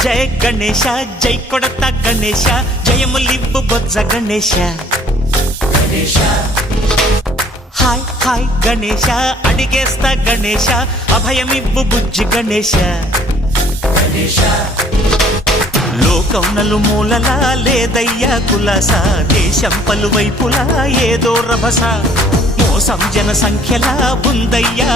జయ గణేశ జై కొడత గణేశ జయములివ్వు బొజ్జ Ganesha hi hi Ganesha అడిగేస్తా Ganesha అభయమివ్వు బుజ్జి గణేశ లోకం నలుమూలలా లేదయ్యా కులాస దేశం పలువైపులా ఏదో రభస మోసం జన సంఖ్యలా ఉందయ్యా